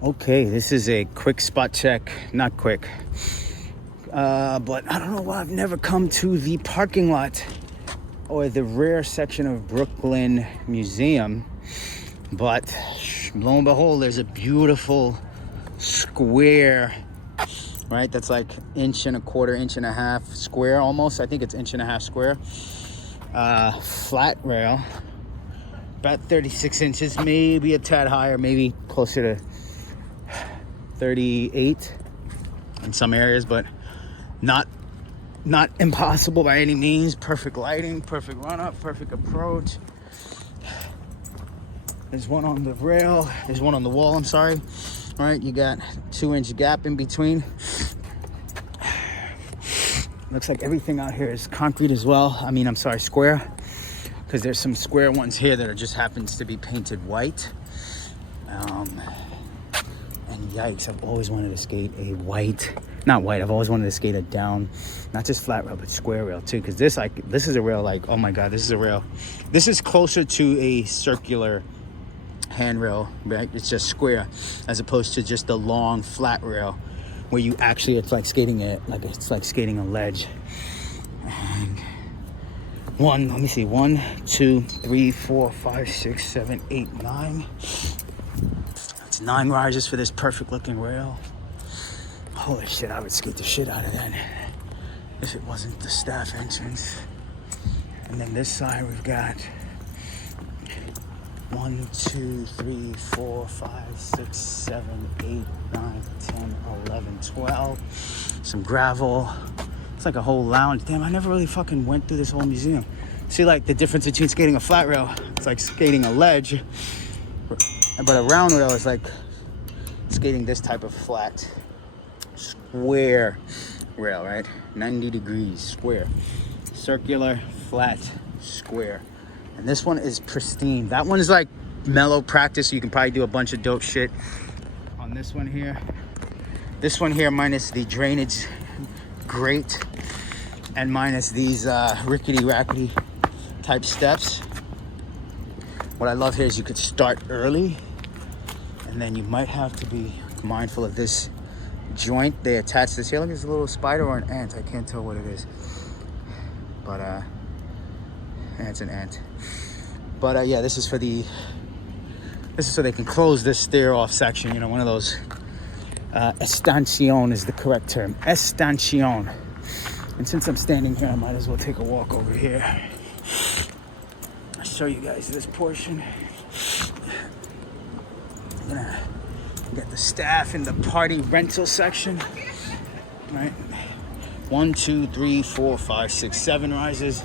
Okay, this is a quick spot check. Not quick, but I don't know why I've never come to the parking lot or the rear section of Brooklyn Museum. But lo and behold, there's a beautiful square, right? That's like inch and a quarter, inch and a half square almost. I think it's inch and a half square. Flat rail, about 36 inches, maybe a tad higher, maybe closer to 38 in some areas, but not impossible by any means. Perfect lighting, perfect run up, perfect approach. There's one on the rail, there's one on the wall, I'm sorry. All right, you got 2-inch gap in between. Looks like everything out here is concrete as well. I'm sorry, square, because there's some square ones here that are just happens to be painted white. And yikes, I've always wanted to skate a I've always wanted to skate a down, not just flat rail, but square rail too. Because this is a rail, like, oh my God, this is a rail. This is closer to a circular handrail, right? It's just square, as opposed to just the long flat rail, where you actually, it's like skating a ledge. And let me see, 1, 2, 3, 4, 5, 6, 7, 8, 9. 9 rises for this perfect looking rail. Holy shit, I would skate the shit out of that if it wasn't the staff entrance. And then this side we've got 1, 2, 3, 4, 5, 6, 7, 8, 9, 10, 11, 12. Some gravel. It's like a whole lounge. Damn, I never really fucking went through this whole museum. See, like, the difference between skating a flat rail, it's like skating a ledge. But a round rail is like skating this type of flat, square rail, right? 90 degrees, square. Circular, flat, square. And this one is pristine. That one is like mellow practice, so you can probably do a bunch of dope shit on this one here. This one here, minus the drainage grate and minus these rickety-rackety type steps. What I love here is you could start early, and then you might have to be mindful of this joint. They attach this here. Look, it's a little spider or an ant. I can't tell what it is. But, it's an ant. But, yeah, this is so they can close this stair-off section. You know, one of those, estanchion is the correct term. Estanchion. And since I'm standing here, I might as well take a walk over here. I'll show you guys this portion. I'm gonna get the staff in the party rental section. Right, 1, 2, 3, 4, 5, 6, 7 rises.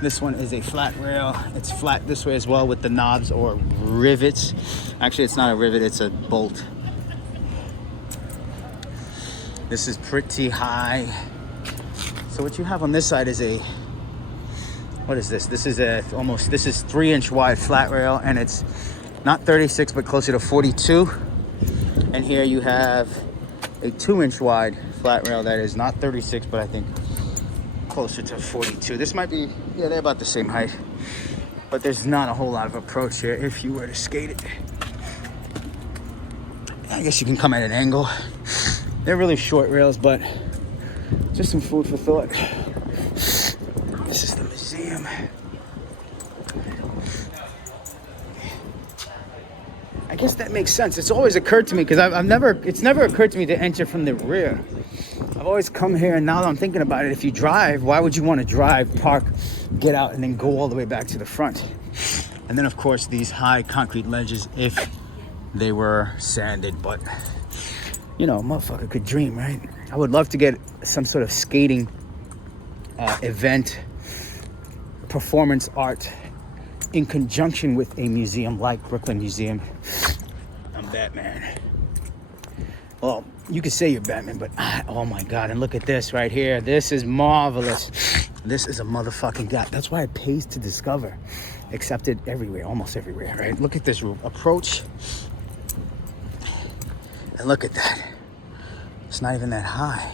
This one is a flat rail. It's flat this way as well with the knobs or rivets. Actually, it's not a rivet, it's a bolt. This is pretty high. So what you have on this side is what is this? This is 3-inch wide flat rail, and it's not 36, but closer to 42. And here you have a 2-inch wide flat rail that is not 36, but I think closer to 42. This might be, yeah, they're about the same height, but there's not a whole lot of approach here if you were to skate it. I guess you can come at an angle. They're really short rails, but just some food for thought. This is the museum. I guess that makes sense. It's always occurred to me, because it's never occurred to me to enter from the rear. I've always come here, and now that I'm thinking about it, if you drive, why would you want to drive, park, get out, and then go all the way back to the front? And then, of course, these high concrete ledges, if they were sanded, but, you know, a motherfucker could dream, right? I would love to get some sort of skating event, performance art, in conjunction with a museum like Brooklyn Museum. I'm Batman. Well, you could say you're Batman, but oh my God, and look at this right here. This is marvelous. This is a motherfucking God. That's why it pays to discover. Accepted everywhere, almost everywhere, right? Look at this roof approach. And look at that. It's not even that high.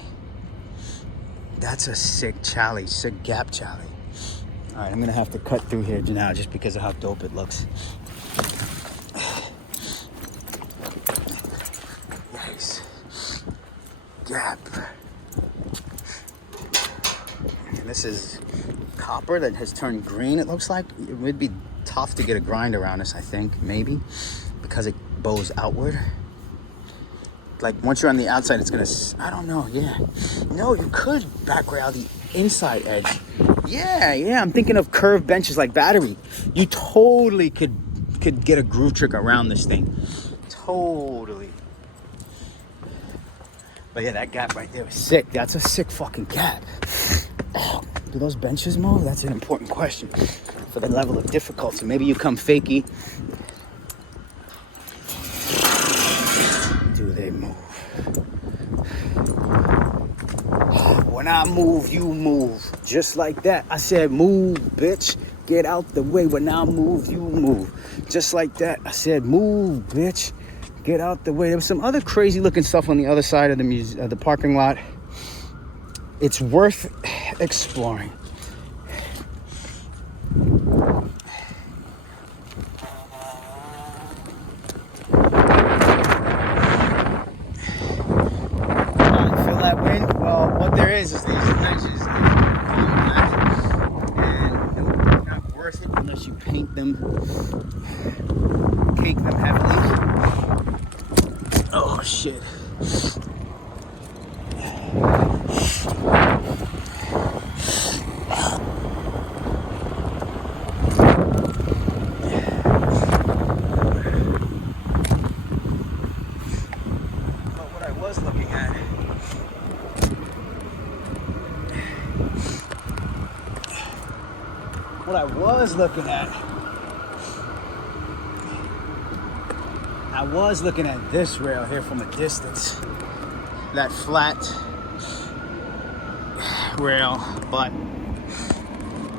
That's a sick chally, sick gap chally. All right, I'm gonna have to cut through here now just because of how dope it looks. gap. And this is copper that has turned green, it looks like. It would be tough to get a grind around this, I think, maybe, because it bows outward. Like, once you're on the outside, it's gonna, I don't know, yeah. No, you could back rail the inside edge. Yeah, I'm thinking of curved benches like battery. You totally could get a groove trick around this thing. Totally. But yeah, that gap right there was sick. That's a sick fucking gap. Do those benches move? That's an important question for the level of difficulty. Maybe you come fakey. Do they move? When I move, you move. Just like that. I said, move, bitch. Get out the way. When I move, you move. Just like that. I said, move, bitch. Get out the way. There was some other crazy looking stuff on the other side of the parking lot. It's worth exploring. Feel that wind? Well, what there is these benches and they're not worth it unless you paint them, cake them heavily. Oh shit. What I was looking at this rail here from a distance. That flat rail, but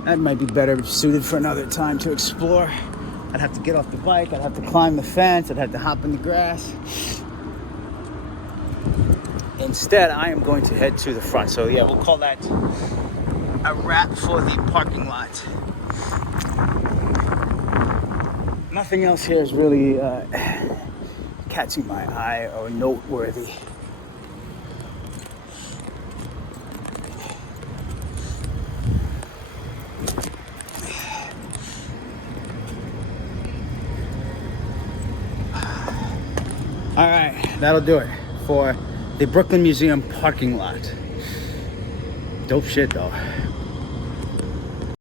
that might be better suited for another time to explore. I'd have to get off the bike, I'd have to climb the fence, I'd have to hop in the grass. Instead, I am going to head to the front. So yeah, we'll call that a wrap for the parking lot. Nothing else here is really catching my eye or noteworthy. All right, that'll do it for the Brooklyn Museum parking lot. Dope shit though.